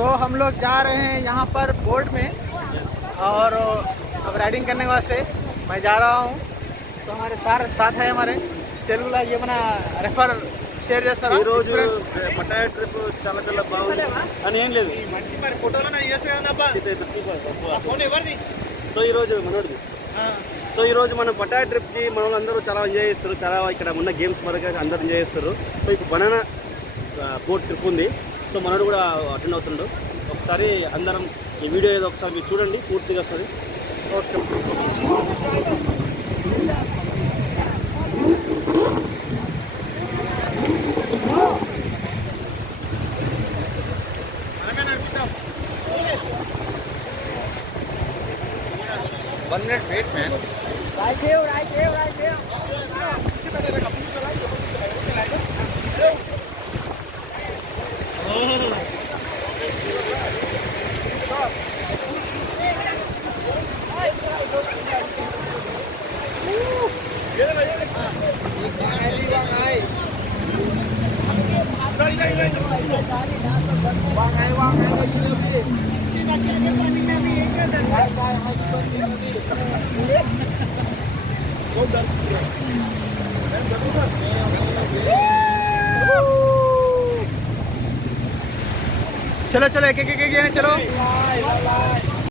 तो हम लोग जा रहे हैं यहाँ पर बोर्ड में और अब राइडिंग करने के वास्ते मैं जा रहा हूँ। तो हमारे साथ है हमारे తెలుగులో ఏమైనా రెఫర్ షేర్ చేస్తారా? ఈ రోజు పటాయ ట్రిప్ చాలా చాలా బాగుంది అని ఏం లేదు. సో ఈరోజు మనోడిది. సో ఈరోజు మనం పటాయ ట్రిప్కి మన వాళ్ళందరూ చాలా ఎంజాయ్ చేస్తారు. చాలా ఇక్కడ ఉన్న గేమ్స్ పరంగా అందరూ ఎంజాయ్ చేస్తారు. సో ఇప్పుడు బనానా బోట్ ట్రిప్ ఉంది. సో మనోడు కూడా అటెండ్ అవుతుండు. ఒకసారి అందరం ఈ వీడియో ఏదో ఒకసారి మీరు చూడండి, పూర్తిగా వస్తుంది. Okay. One minute wait, man. Right here. चलो एक चलो.